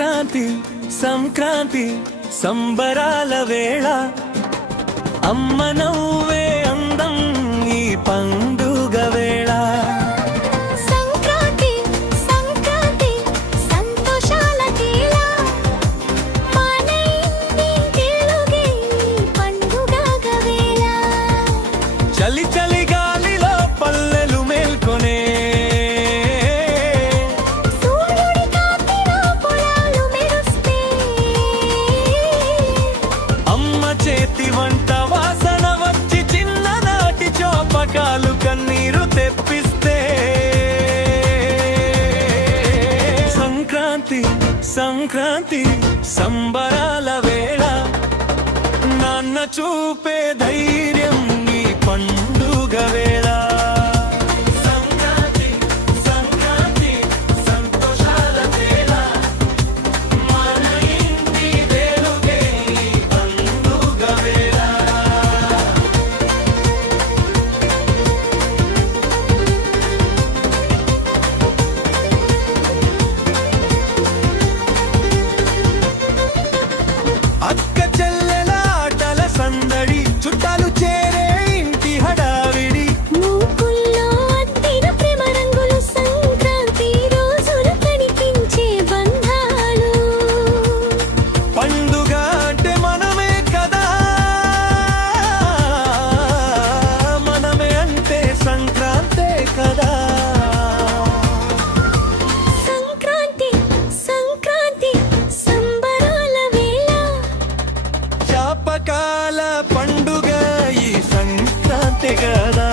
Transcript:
సంక్రాంతి సంక్రాంతి సంబరాల వేళ అమ్మ నవ్వే అందం ఈ పండుగ వేళ సంక్రాంతి సంక్రాంతి సంతోషాల తేళ మన ఇంటి తెలుగే పండుగ వేళ చలి చలి గాలిలో పల్లెలు మేల్కొనే సూర్యుడి కాంతిలో పొలాలు మెరుస్తే అమ్మ చేతి వంట వాసన వచ్చి చిన్ననాటి చోపకాలు కన్నీరు తెప్పిస్తే సంక్రాంతి సంక్రాంతి సంబరాల వేళ నాన్న చూపే ధైర్యం ఈ పండుగ వేళ సంక్రాంతి సంక్రాంతి సంతోషాల వేళ మన ఇంటి వెలుగే ఈ పండుగ వేళ అక్క చెల్లెల ఆటల సందడి చుట్టాలు చేరే ఇంటి హడావిడి మూకుల్లో అద్దిన ప్రేమ రంగులు సంక్రాంతి రోజులు కనిపించే బంధాలు పండుగ అంటే మనమే కదా మనమే అంటే సంక్రాంతే కదా సంక్రాంతి సంక్రాంతి సంబరాల వేళ జ్ఞాపకాల పండుగ ఈ సంక్రాంతి కదా